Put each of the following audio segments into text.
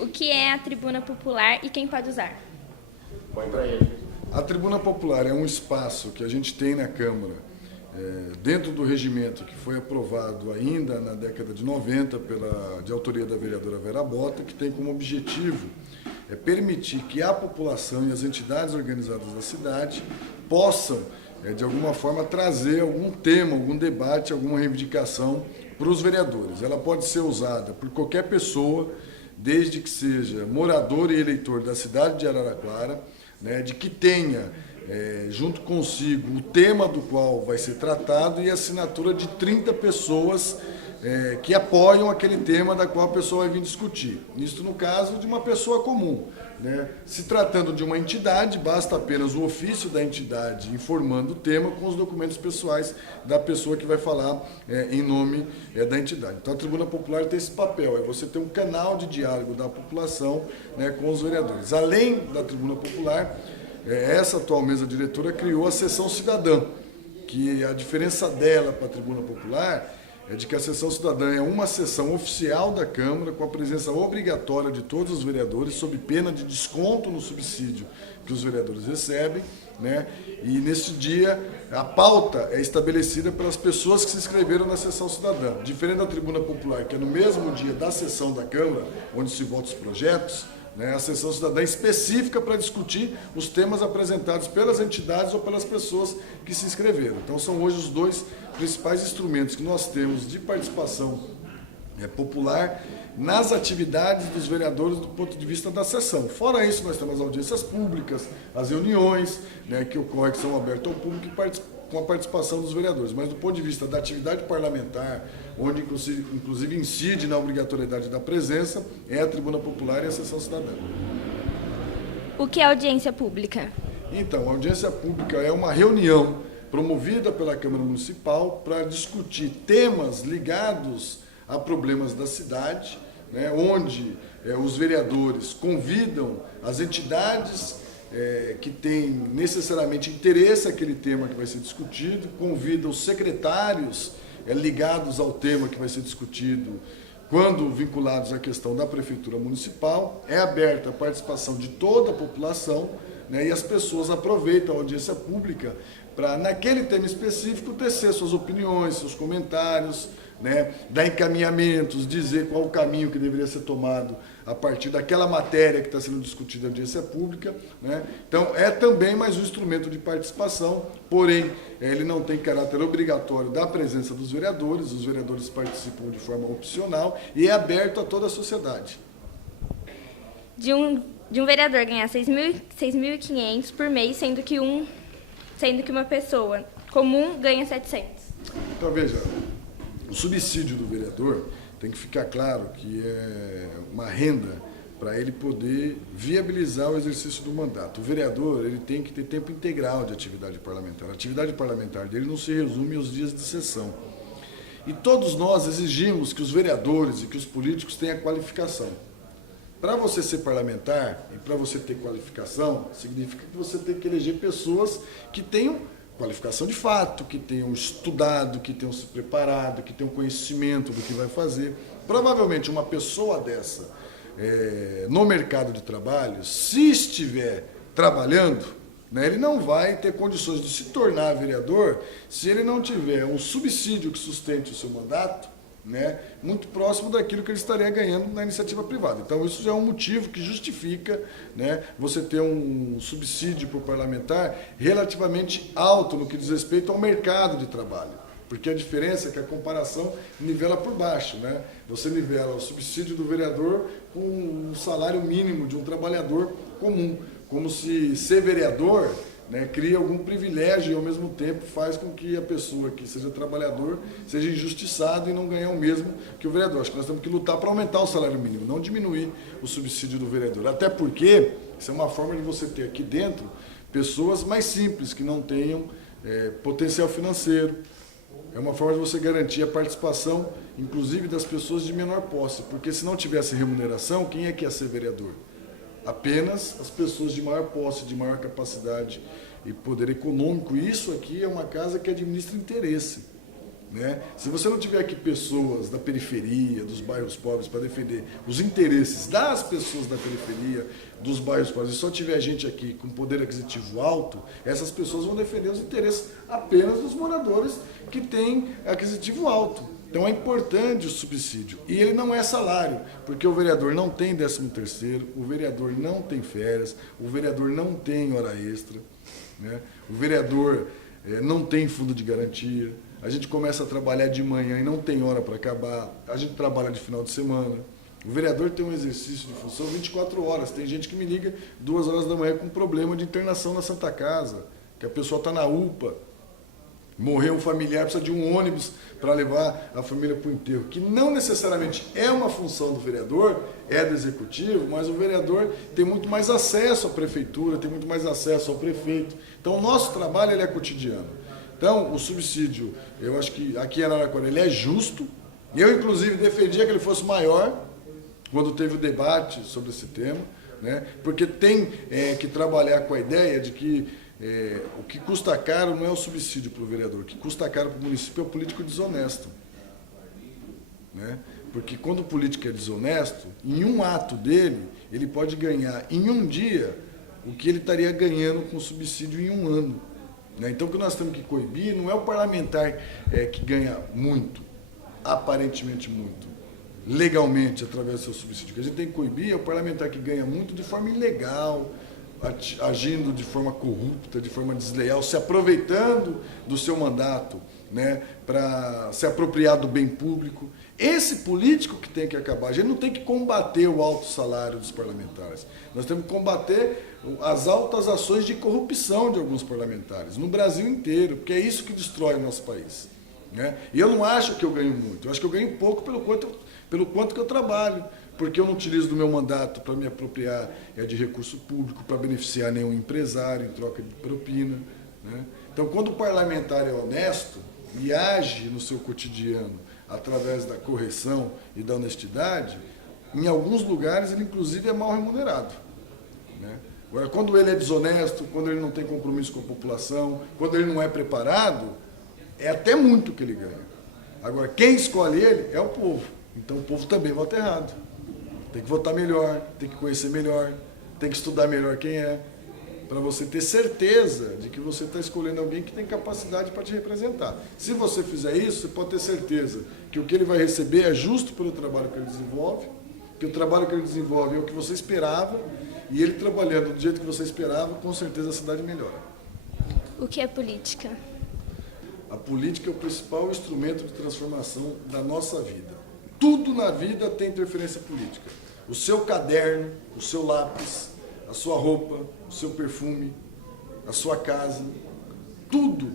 O que é a tribuna popular e quem pode usar? Põe para ele. A tribuna popular é um espaço que a gente tem na Câmara, dentro do regimento que foi aprovado ainda na década de 90 de autoria da vereadora Vera Bota, que tem como objetivo permitir que a população e as entidades organizadas da cidade possam, de alguma forma, trazer algum tema, algum debate, alguma reivindicação para os vereadores. Ela pode ser usada por qualquer pessoa, desde que seja morador e eleitor da cidade de Araraquara, de que tenha junto consigo o tema do qual vai ser tratado e a assinatura de 30 pessoas que apoiam aquele tema da qual a pessoa vai vir discutir. Isso no caso de uma pessoa comum. Se tratando de uma entidade, basta apenas o ofício da entidade informando o tema com os documentos pessoais da pessoa que vai falar em nome da entidade. Então a Tribuna Popular tem esse papel, é você ter um canal de diálogo da população com os vereadores. Além da Tribuna Popular, essa atual mesa diretora criou a Sessão Cidadã, que a diferença dela para a Tribuna Popular é de que a Sessão Cidadã é uma sessão oficial da Câmara, com a presença obrigatória de todos os vereadores, sob pena de desconto no subsídio que os vereadores recebem, E nesse dia a pauta é estabelecida pelas pessoas que se inscreveram na Sessão Cidadã. Diferente da Tribuna Popular, que é no mesmo dia da sessão da Câmara, onde se votam os projetos, a Sessão Cidadã é específica para discutir os temas apresentados pelas entidades ou pelas pessoas que se inscreveram. Então são hoje os dois principais instrumentos que nós temos de participação popular nas atividades dos vereadores do ponto de vista da sessão. Fora isso, nós temos as audiências públicas, as reuniões que ocorrem, que são abertas ao público com a participação dos vereadores. Mas do ponto de vista da atividade parlamentar, onde inclusive incide na obrigatoriedade da presença, é a Tribuna Popular e a Sessão Cidadã. O que é audiência pública? Então, a audiência pública é uma reunião promovida pela Câmara Municipal para discutir temas ligados a problemas da cidade, onde os vereadores convidam as entidades que têm necessariamente interesse naquele tema que vai ser discutido, convidam os secretários ligados ao tema que vai ser discutido, quando vinculados à questão da Prefeitura Municipal. É aberta a participação de toda a população, e as pessoas aproveitam a audiência pública para, naquele tema específico, tecer suas opiniões, seus comentários, dar encaminhamentos, dizer qual o caminho que deveria ser tomado a partir daquela matéria que está sendo discutida na audiência pública. Então, é também mais um instrumento de participação, porém, ele não tem caráter obrigatório da presença dos vereadores, os vereadores participam de forma opcional e é aberto a toda a sociedade. De um vereador ganhar 6.500 por mês, sendo que uma pessoa comum ganha 700. Então, veja, o subsídio do vereador tem que ficar claro que é uma renda para ele poder viabilizar o exercício do mandato. O vereador ele tem que ter tempo integral de atividade parlamentar. A atividade parlamentar dele não se resume aos dias de sessão. E todos nós exigimos que os vereadores e que os políticos tenham qualificação. Para você ser parlamentar e para você ter qualificação, significa que você tem que eleger pessoas que tenham qualificação de fato, que tenham estudado, que tenham se preparado, que tenham conhecimento do que vai fazer. Provavelmente uma pessoa dessa, no mercado de trabalho, se estiver trabalhando, ele não vai ter condições de se tornar vereador se ele não tiver um subsídio que sustente o seu mandato, muito próximo daquilo que ele estaria ganhando na iniciativa privada. Então isso já é um motivo que justifica você ter um subsídio para o parlamentar relativamente alto no que diz respeito ao mercado de trabalho. Porque a diferença é que a comparação nivela por baixo. Você nivela o subsídio do vereador com o salário mínimo de um trabalhador comum. Como se ser vereador cria algum privilégio e ao mesmo tempo faz com que a pessoa que seja trabalhador seja injustiçado e não ganhe o mesmo que o vereador. Acho que nós temos que lutar para aumentar o salário mínimo, não diminuir o subsídio do vereador. Até porque isso é uma forma de você ter aqui dentro pessoas mais simples, que não tenham potencial financeiro. É uma forma de você garantir a participação, inclusive, das pessoas de menor posse, porque se não tivesse remuneração, quem é que ia ser vereador? Apenas as pessoas de maior posse, de maior capacidade e poder econômico. Isso aqui é uma casa que administra interesse. né? Se você não tiver aqui pessoas da periferia, dos bairros pobres, para defender os interesses das pessoas da periferia, dos bairros pobres, e só tiver gente aqui com poder aquisitivo alto, essas pessoas vão defender os interesses apenas dos moradores que têm aquisitivo alto. Então é importante o subsídio. E ele não é salário, porque o vereador não tem 13º, o vereador não tem férias, o vereador não tem hora extra, né? O vereador não tem fundo de garantia. A gente começa a trabalhar de manhã e não tem hora para acabar. A gente trabalha de final de semana. O vereador tem um exercício de função 24 horas. Tem gente que me liga 2 horas da manhã com problema de internação na Santa Casa, que a pessoa está na UPA, morreu um familiar, precisa de um ônibus para levar a família para o enterro, que não necessariamente é uma função do vereador, é do executivo, mas o vereador tem muito mais acesso à prefeitura, tem muito mais acesso ao prefeito. Então o nosso trabalho ele é cotidiano. Então o subsídio, eu acho que aqui em Araraquara ele é justo. Eu inclusive defendia que ele fosse maior quando teve o debate sobre esse tema, né? Porque tem que trabalhar com a ideia de que o que custa caro não é o subsídio para o vereador, o que custa caro para o município é o político desonesto, né? Porque quando o político é desonesto, em um ato dele, ele pode ganhar em um dia o que ele estaria ganhando com subsídio em um ano, né? Então o que nós temos que coibir não é o parlamentar que ganha muito, aparentemente muito, legalmente através do seu subsídio. O que a gente tem que coibir é o parlamentar que ganha muito de forma ilegal, agindo de forma corrupta, de forma desleal, se aproveitando do seu mandato, né, para se apropriar do bem público. Esse político que tem que acabar. A gente não tem que combater o alto salário dos parlamentares. Nós temos que combater as altas ações de corrupção de alguns parlamentares, no Brasil inteiro, porque é isso que destrói o nosso país, né? E eu não acho que eu ganho muito, eu acho que eu ganho pouco pelo quanto que eu trabalho, porque eu não utilizo do meu mandato para me apropriar de recurso público, para beneficiar nenhum empresário em troca de propina, né? Então, quando o parlamentar é honesto e age no seu cotidiano através da correção e da honestidade, em alguns lugares ele inclusive é mal remunerado, né? Agora, quando ele é desonesto, quando ele não tem compromisso com a população, quando ele não é preparado, é até muito que ele ganha. Agora, quem escolhe ele é o povo. Então o povo também vota errado. Tem que votar melhor, tem que conhecer melhor, tem que estudar melhor quem é, para você ter certeza de que você está escolhendo alguém que tem capacidade para te representar. Se você fizer isso, você pode ter certeza que o que ele vai receber é justo pelo trabalho que ele desenvolve, que o trabalho que ele desenvolve é o que você esperava, e ele trabalhando do jeito que você esperava, com certeza a cidade melhora. O que é política? A política é o principal instrumento de transformação da nossa vida. Tudo na vida tem interferência política. O seu caderno, o seu lápis, a sua roupa, o seu perfume, a sua casa, tudo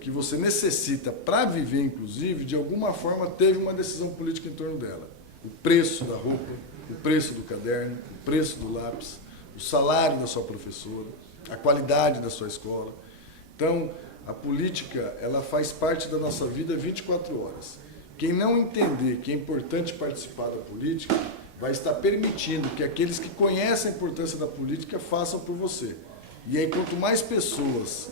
que você necessita para viver, inclusive, de alguma forma teve uma decisão política em torno dela. O preço da roupa, o preço do caderno, o preço do lápis, o salário da sua professora, a qualidade da sua escola. Então, a política, ela faz parte da nossa vida 24 horas. Quem não entender que é importante participar da política, vai estar permitindo que aqueles que conhecem a importância da política façam por você. E aí, quanto mais pessoas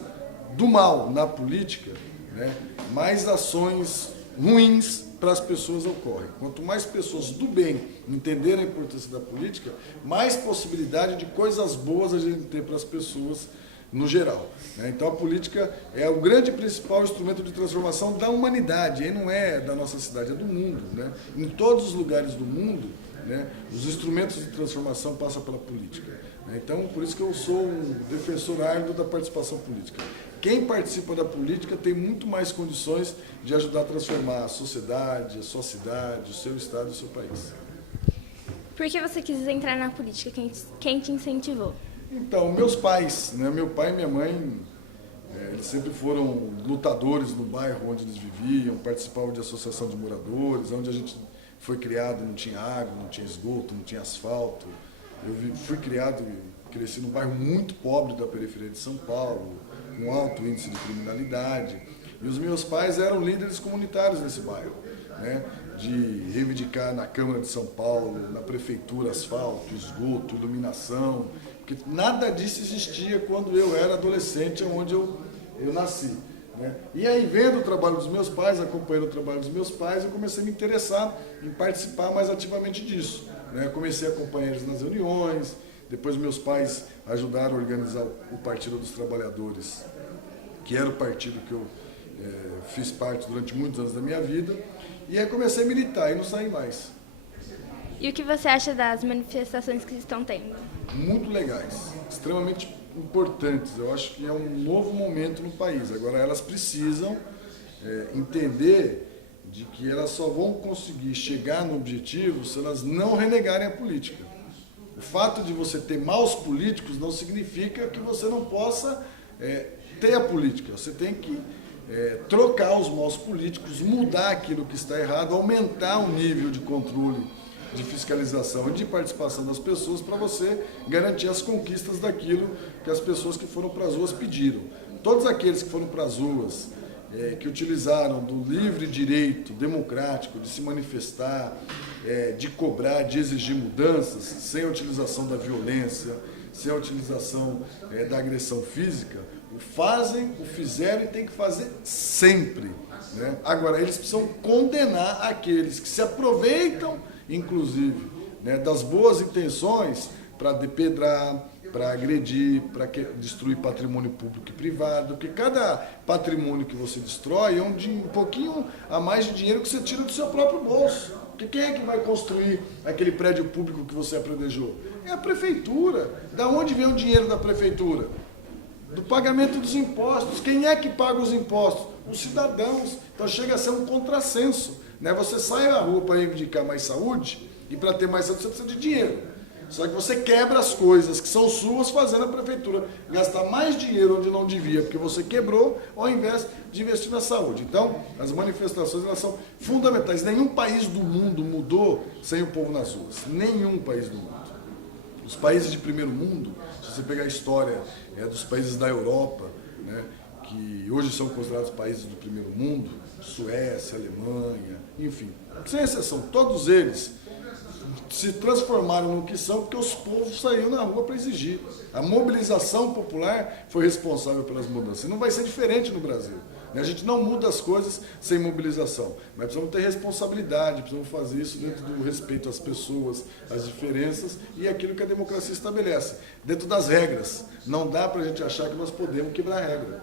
do mal na política, né, mais ações ruins para as pessoas ocorrem. Quanto mais pessoas do bem entenderem a importância da política, mais possibilidade de coisas boas a gente tem para as pessoas no geral, né? Então a política é o grande principal instrumento de transformação da humanidade, e não é da nossa cidade, é do mundo, né? Em todos os lugares do mundo, né, os instrumentos de transformação passam pela política, né? Então, por isso que eu sou um defensor árduo da participação política. Quem participa da política tem muito mais condições de ajudar a transformar a sociedade, a sua cidade, o seu estado e o seu país. Por que você quis entrar na política? Quem te incentivou? Então, meus pais, né, meu pai e minha mãe, eles sempre foram lutadores no bairro onde eles viviam, participavam de associação de moradores, onde a gente foi criado não tinha água, não tinha esgoto, não tinha asfalto. Eu fui criado e cresci num bairro muito pobre da periferia de São Paulo, com alto índice de criminalidade. E os meus pais eram líderes comunitários nesse bairro, né, de reivindicar na Câmara de São Paulo, na Prefeitura, asfalto, esgoto, iluminação, porque nada disso existia quando eu era adolescente, onde eu nasci, né? E aí, vendo o trabalho dos meus pais, acompanhando o trabalho dos meus pais, eu comecei a me interessar em participar mais ativamente disso, né? Comecei a acompanhar eles nas reuniões, depois meus pais ajudaram a organizar o Partido dos Trabalhadores, que era o partido que eu fiz parte durante muitos anos da minha vida, e aí comecei a militar e não saí mais. E o que você acha das manifestações que estão tendo? Muito legais, extremamente importantes. Eu acho que é um novo momento no país. Agora elas precisam entender de que elas só vão conseguir chegar no objetivo se elas não renegarem a política. O fato de você ter maus políticos não significa que você não possa ter a política. Você tem que trocar os maus políticos, mudar aquilo que está errado, aumentar o nível de controle, de fiscalização e de participação das pessoas para você garantir as conquistas daquilo que as pessoas que foram para as ruas pediram. Todos aqueles que foram para as ruas, que utilizaram do livre direito democrático de se manifestar, de cobrar, de exigir mudanças, sem a utilização da violência, sem a utilização da agressão física, o fizeram e tem que fazer sempre, né? Agora, eles precisam condenar aqueles que se aproveitam, inclusive, né, das boas intenções para depedrar, para agredir, para destruir patrimônio público e privado, porque cada patrimônio que você destrói é um pouquinho a mais de dinheiro que você tira do seu próprio bolso. Porque quem é que vai construir aquele prédio público que você apredejou? É a prefeitura. Da onde vem o dinheiro da prefeitura? Do pagamento dos impostos. Quem é que paga os impostos? Os cidadãos. Então chega a ser um contrassenso, né? Você sai à rua para reivindicar mais saúde, e para ter mais saúde você precisa de dinheiro. Só que você quebra as coisas que são suas, fazendo a prefeitura gastar mais dinheiro onde não devia, porque você quebrou, ao invés de investir na saúde. Então, as manifestações elas são fundamentais. Nenhum país do mundo mudou sem o povo nas ruas. Nenhum país do mundo. Os países de primeiro mundo, se você pegar a história dos países da Europa, né, que hoje são considerados países do primeiro mundo, Suécia, Alemanha, enfim, sem exceção, todos eles se transformaram no que são porque os povos saíram na rua para exigir. A mobilização popular foi responsável pelas mudanças. E não vai ser diferente no Brasil. A gente não muda as coisas sem mobilização, mas precisamos ter responsabilidade, precisamos fazer isso dentro do respeito às pessoas, às diferenças e aquilo que a democracia estabelece, dentro das regras. Não dá para a gente achar que nós podemos quebrar a regra.